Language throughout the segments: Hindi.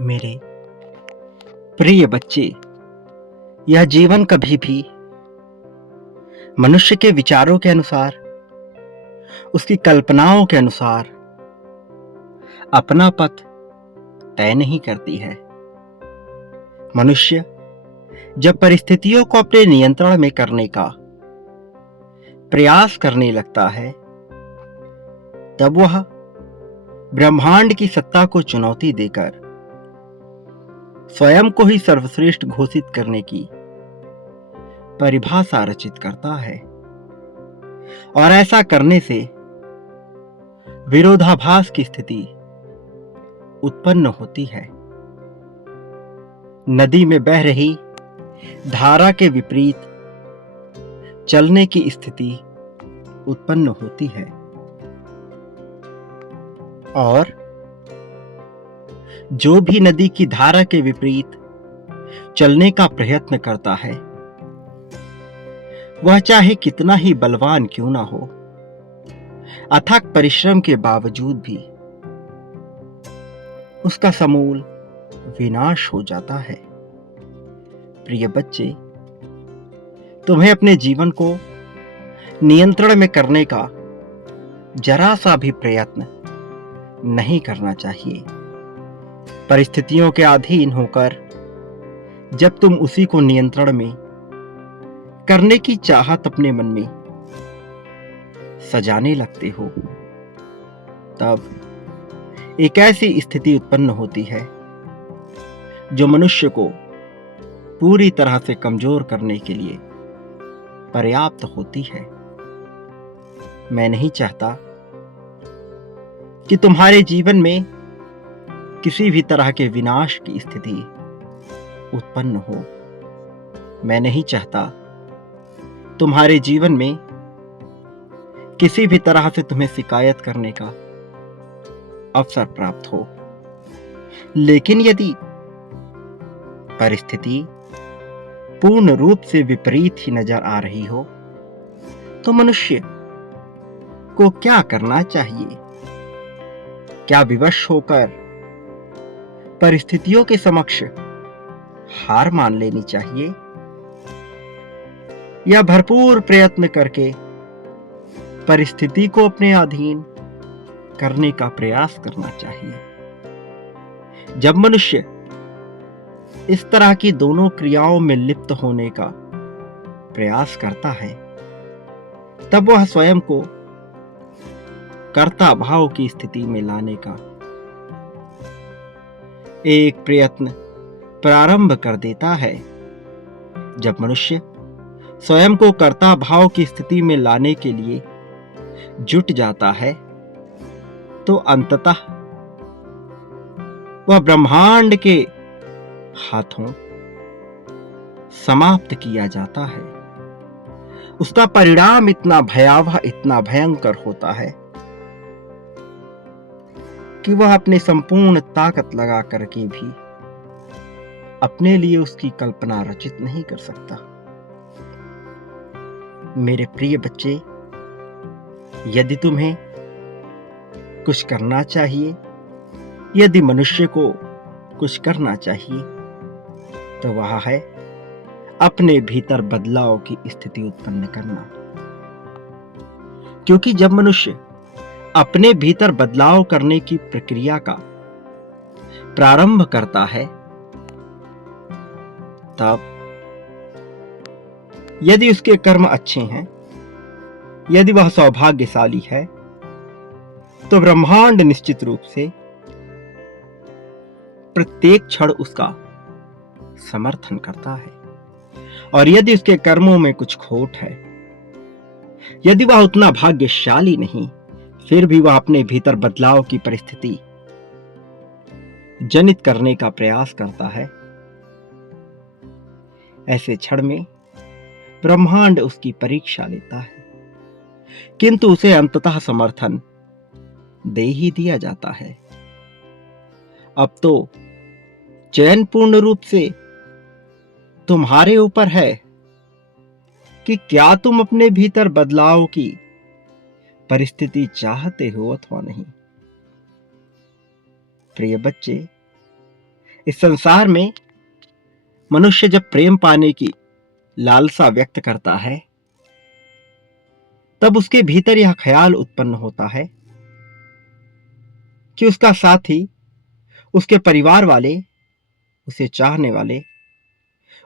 मेरे प्रिय बच्चे, यह जीवन कभी भी मनुष्य के विचारों के अनुसार, उसकी कल्पनाओं के अनुसार अपना पथ तय नहीं करती है। मनुष्य जब परिस्थितियों को अपने नियंत्रण में करने का प्रयास करने लगता है, तब वह ब्रह्मांड की सत्ता को चुनौती देकर स्वयं को ही सर्वश्रेष्ठ घोषित करने की परिभाषा रचित करता है। और ऐसा करने से विरोधाभास की स्थिति उत्पन्न होती है। नदी में बह रही धारा के विपरीत चलने की स्थिति उत्पन्न होती है, और जो भी नदी की धारा के विपरीत चलने का प्रयत्न करता है, वह चाहे कितना ही बलवान क्यों ना हो, अथक परिश्रम के बावजूद भी उसका समूल विनाश हो जाता है। प्रिय बच्चे, तुम्हें अपने जीवन को नियंत्रण में करने का जरा सा भी प्रयत्न नहीं करना चाहिए। परिस्थितियों के अधीन होकर जब तुम उसी को नियंत्रण में करने की चाहत अपने मन में सजाने लगते हो, तब एक ऐसी स्थिति उत्पन्न होती है जो मनुष्य को पूरी तरह से कमजोर करने के लिए पर्याप्त होती है। मैं नहीं चाहता कि तुम्हारे जीवन में किसी भी तरह के विनाश की स्थिति उत्पन्न हो। मैं नहीं चाहता तुम्हारे जीवन में किसी भी तरह से तुम्हें शिकायत करने का अवसर प्राप्त हो। लेकिन यदि परिस्थिति पूर्ण रूप से विपरीत ही नजर आ रही हो, तो मनुष्य को क्या करना चाहिए? क्या विवश होकर परिस्थितियों के समक्ष हार मान लेनी चाहिए, या भरपूर प्रयत्न करके परिस्थिति को अपने अधीन करने का प्रयास करना चाहिए? जब मनुष्य इस तरह की दोनों क्रियाओं में लिप्त होने का प्रयास करता है, तब वह स्वयं को कर्ता भाव की स्थिति में लाने का एक प्रयत्न प्रारंभ कर देता है। जब मनुष्य स्वयं को कर्ता भाव की स्थिति में लाने के लिए जुट जाता है, तो अंततः वह ब्रह्मांड के हाथों समाप्त किया जाता है। उसका परिणाम इतना भयावह, इतना भयंकर होता है कि वह अपने संपूर्ण ताकत लगा करके भी अपने लिए उसकी कल्पना रचित नहीं कर सकता। मेरे प्रिय बच्चे, यदि तुम्हें कुछ करना चाहिए, यदि मनुष्य को कुछ करना चाहिए, तो वह है अपने भीतर बदलाव की स्थिति उत्पन्न करना। क्योंकि जब मनुष्य अपने भीतर बदलाव करने की प्रक्रिया का प्रारंभ करता है, तब यदि उसके कर्म अच्छे हैं, यदि वह सौभाग्यशाली है, तो ब्रह्मांड निश्चित रूप से प्रत्येक क्षण उसका समर्थन करता है। और यदि उसके कर्मों में कुछ खोट है, यदि वह उतना भाग्यशाली नहीं, फिर भी वह अपने भीतर बदलाव की परिस्थिति जनित करने का प्रयास करता है। ऐसे क्षण में ब्रह्मांड उसकी परीक्षा लेता है, किंतु उसे अंततः समर्थन दे ही दिया जाता है। अब तो चयन पूर्ण रूप से तुम्हारे ऊपर है कि क्या तुम अपने भीतर बदलाव की परिस्थिति चाहते हो अथवा नहीं। प्रिय बच्चे, इस संसार में मनुष्य जब प्रेम पाने की लालसा व्यक्त करता है, तब उसके भीतर यह ख्याल उत्पन्न होता है कि उसका साथी, उसके परिवार वाले, उसे चाहने वाले,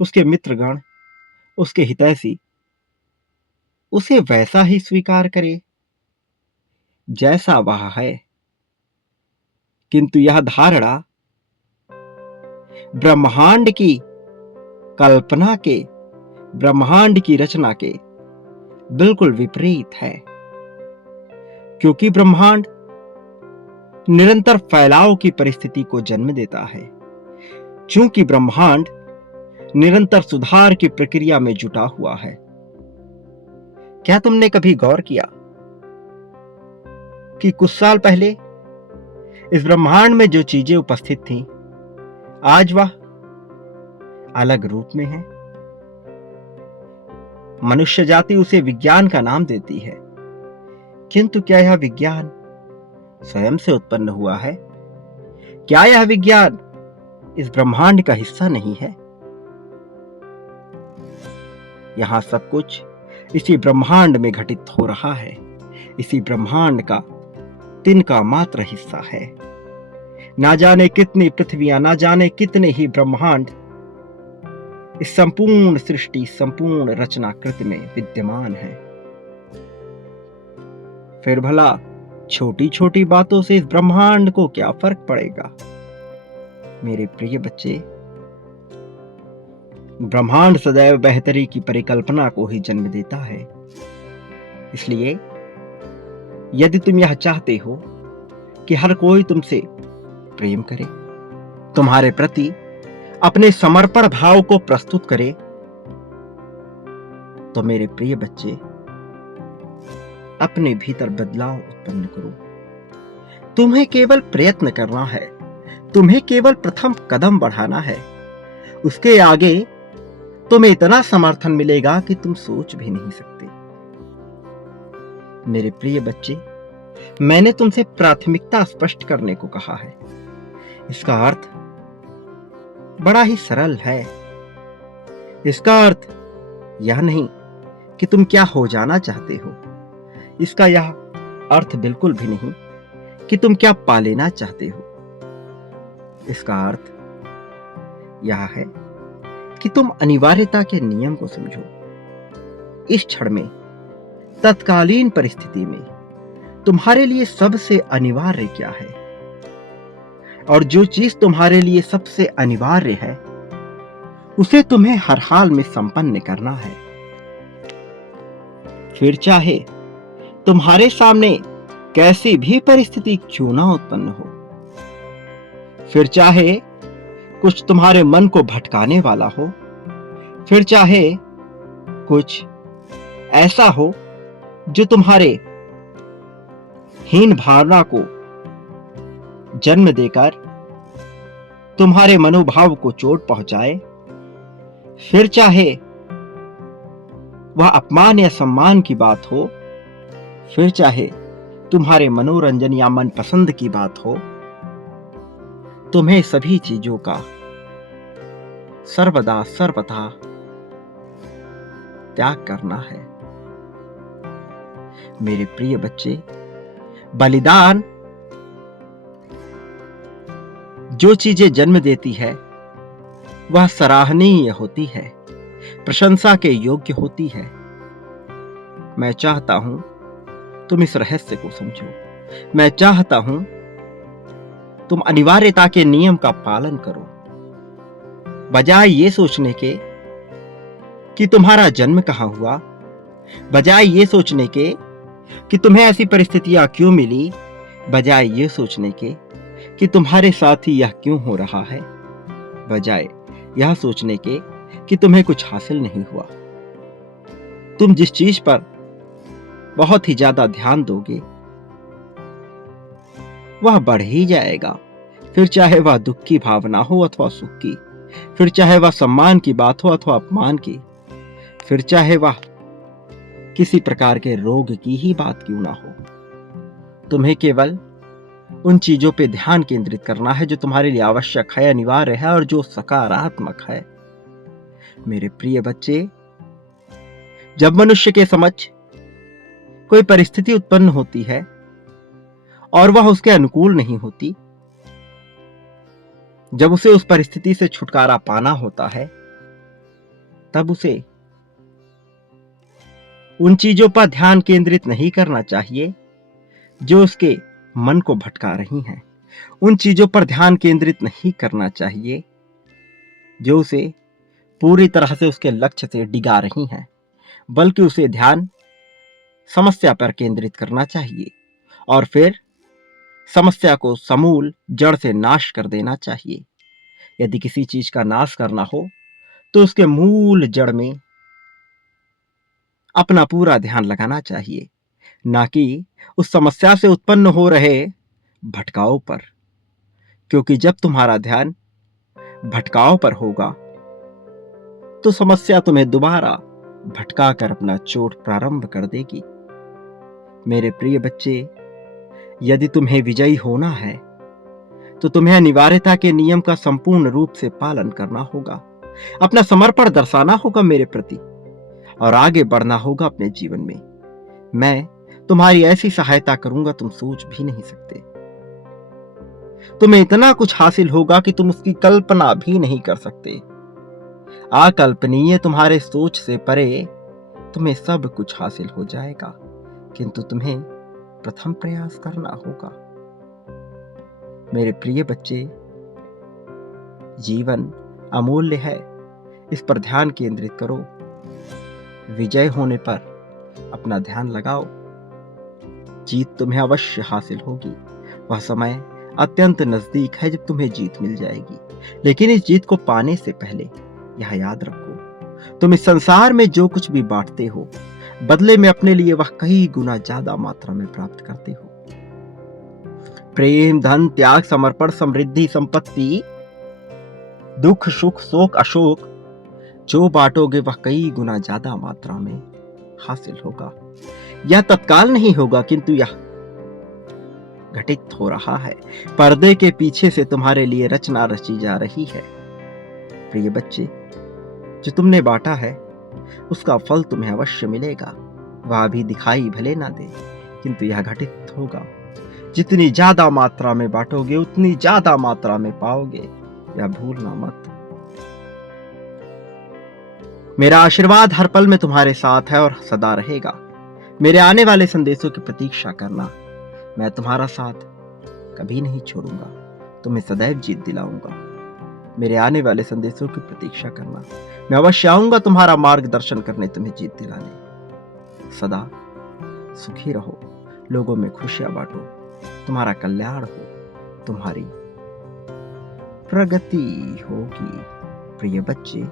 उसके मित्रगण, उसके हितैषी उसे वैसा ही स्वीकार करे जैसा वह है। किंतु यह धारणा ब्रह्मांड की कल्पना के, ब्रह्मांड की रचना के बिल्कुल विपरीत है, क्योंकि ब्रह्मांड निरंतर फैलाव की परिस्थिति को जन्म देता है। चूंकि ब्रह्मांड निरंतर सुधार की प्रक्रिया में जुटा हुआ है। क्या तुमने कभी गौर किया कि कुछ साल पहले इस ब्रह्मांड में जो चीजें उपस्थित थीं, आज वह अलग रूप में है। मनुष्य जाति उसे विज्ञान का नाम देती है, किंतु क्या यह विज्ञान स्वयं से उत्पन्न हुआ है? क्या यह विज्ञान इस ब्रह्मांड का हिस्सा नहीं है? यहां सब कुछ इसी ब्रह्मांड में घटित हो रहा है। इसी ब्रह्मांड का तिनका मात्र हिस्सा है। ना जाने कितनी पृथ्वियां, ना जाने कितने ही ब्रह्मांड इस संपूर्ण सृष्टि, संपूर्ण रचनाकृति में विद्यमान है। फिर भला छोटी छोटी बातों से इस ब्रह्मांड को क्या फर्क पड़ेगा? मेरे प्रिय बच्चे, ब्रह्मांड सदैव बेहतरी की परिकल्पना को ही जन्म देता है। इसलिए यदि तुम यह चाहते हो कि हर कोई तुमसे प्रेम करे, तुम्हारे प्रति अपने समर्पण भाव को प्रस्तुत करे, तो मेरे प्रिय बच्चे, अपने भीतर बदलाव उत्पन्न करो। तुम्हें केवल प्रयत्न करना है, तुम्हें केवल प्रथम कदम बढ़ाना है। उसके आगे तुम्हें इतना समर्थन मिलेगा कि तुम सोच भी नहीं सकते। मेरे प्रिय बच्चे, मैंने तुमसे प्राथमिकता स्पष्ट करने को कहा है। इसका अर्थ बड़ा ही सरल है। इसका अर्थ यह नहीं कि तुम क्या हो जाना चाहते हो। इसका यह अर्थ बिल्कुल भी नहीं कि तुम क्या पा लेना चाहते हो। इसका अर्थ यह है कि तुम अनिवार्यता के नियम को समझो। इस क्षण में, तत्कालीन परिस्थिति में तुम्हारे लिए सबसे अनिवार्य क्या है? और जो चीज तुम्हारे लिए सबसे अनिवार्य है, उसे तुम्हें हर हाल में संपन्न करना है। फिर चाहे तुम्हारे सामने कैसी भी परिस्थिति क्यों ना उत्पन्न हो, फिर चाहे कुछ तुम्हारे मन को भटकाने वाला हो, फिर चाहे कुछ ऐसा हो जो तुम्हारे हीन भावना को जन्म देकर तुम्हारे मनोभाव को चोट पहुंचाए, फिर चाहे वह अपमान या सम्मान की बात हो, फिर चाहे तुम्हारे मनोरंजन या मनपसंद की बात हो, तुम्हें सभी चीजों का सर्वदा सर्वथा त्याग करना है। मेरे प्रिय बच्चे, बलिदान जो चीजें जन्म देती है वह सराहनीय होती है, प्रशंसा के योग्य होती है। मैं चाहता हूं तुम इस रहस्य को समझो। मैं चाहता हूं तुम अनिवार्यता के नियम का पालन करो, बजाय ये सोचने के कि तुम्हारा जन्म कहां हुआ, बजाय ये सोचने के कि तुम्हें ऐसी परिस्थितियां क्यों मिली, बजाय ये सोचने के कि तुम्हारे साथ ही यह क्यों हो रहा है, बजाय यह सोचने के कि तुम्हें कुछ हासिल नहीं हुआ। तुम जिस चीज पर बहुत ही ज्यादा ध्यान दोगे वह बढ़ ही जाएगा, फिर चाहे वह दुख की भावना हो अथवा सुख की, फिर चाहे वह सम्मान की बात हो अथवा अपमान की, फिर चाहे वह किसी प्रकार के रोग की ही बात क्यों ना हो। तुम्हें केवल उन चीजों पे ध्यान केंद्रित करना है जो तुम्हारे लिए आवश्यक है, अनिवार्य है और जो सकारात्मक है। मेरे प्रिय बच्चे, जब मनुष्य के समक्ष कोई परिस्थिति उत्पन्न होती है और वह उसके अनुकूल नहीं होती, जब उसे उस परिस्थिति से छुटकारा पाना होता है, तब उसे उन चीजों पर ध्यान केंद्रित नहीं करना चाहिए जो उसके मन को भटका रही हैं। उन चीजों पर ध्यान केंद्रित नहीं करना चाहिए जो उसे पूरी तरह से उसके लक्ष्य से डिगा रही हैं, बल्कि उसे ध्यान समस्या पर केंद्रित करना चाहिए और फिर समस्या को समूल जड़ से नाश कर देना चाहिए। यदि किसी चीज का नाश करना हो तो उसके मूल जड़ में अपना पूरा ध्यान लगाना चाहिए, ना कि उस समस्या से उत्पन्न हो रहे भटकाव पर। क्योंकि जब तुम्हारा ध्यान भटकाव पर होगा तो समस्या तुम्हें दोबारा भटका कर अपना चोट प्रारंभ कर देगी। मेरे प्रिय बच्चे, यदि तुम्हें विजयी होना है तो तुम्हें अनिवार्यता के नियम का संपूर्ण रूप से पालन करना होगा, अपना समर्पण दर्शाना होगा मेरे प्रति और आगे बढ़ना होगा अपने जीवन में। मैं तुम्हारी ऐसी सहायता करूंगा तुम सोच भी नहीं सकते। तुम्हें इतना कुछ हासिल होगा कि तुम उसकी कल्पना भी नहीं कर सकते। अकल्पनीय, तुम्हारे सोच से परे तुम्हें सब कुछ हासिल हो जाएगा, किंतु तुम्हें प्रथम प्रयास करना होगा। मेरे प्रिय बच्चे, जीवन अमूल्य है, इस पर ध्यान केंद्रित करो। विजय होने पर अपना ध्यान लगाओ। जीत तुम्हें अवश्य हासिल होगी। वह समय अत्यंत नजदीक है जब तुम्हें जीत मिल जाएगी। लेकिन इस जीत को पाने से पहले यह याद रखो, तुम इस संसार में जो कुछ भी बांटते हो, बदले में अपने लिए वह कई गुना ज्यादा मात्रा में प्राप्त करते हो। प्रेम, धन, त्याग, समर्पण, समृद्धि, संपत्ति, दुख, सुख, शोक, अशोक, जो बांटोगे वह कई गुना ज्यादा मात्रा में हासिल होगा। यह तत्काल नहीं होगा, किंतु यह घटित हो रहा है। पर्दे के पीछे से तुम्हारे लिए रचना रची जा रही है। प्रिय बच्चे, जो तुमने बांटा है उसका फल तुम्हें अवश्य मिलेगा। वह अभी दिखाई भले ना दे, किंतु यह घटित होगा। जितनी ज्यादा मात्रा में बांटोगे उतनी ज्यादा मात्रा में पाओगे, यह भूलना मत। मेरा आशीर्वाद हर पल में तुम्हारे साथ है और सदा रहेगा। मेरे आने वाले संदेशों की प्रतीक्षा करना। मैं तुम्हारा साथ कभी नहीं छोड़ूंगा, तुम्हें सदैव जीत दिलाऊंगा। मेरे आने वाले संदेशों की प्रतीक्षा करना। मैं अवश्य आऊंगा तुम्हारा मार्गदर्शन करने, तुम्हें जीत दिलाने। सदा सुखी रहो, लोगों में खुशियां बांटो, तुम्हारा कल्याण हो, तुम्हारी प्रगति होगी। प्रिय बच्चे,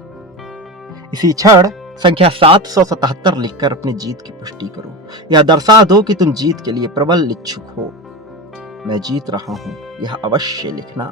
इसी क्षण संख्या 777 लिखकर अपनी जीत की पुष्टि करो। यह दर्शा दो कि तुम जीत के लिए प्रबल इच्छुक हो। मैं जीत रहा हूं, यह अवश्य लिखना।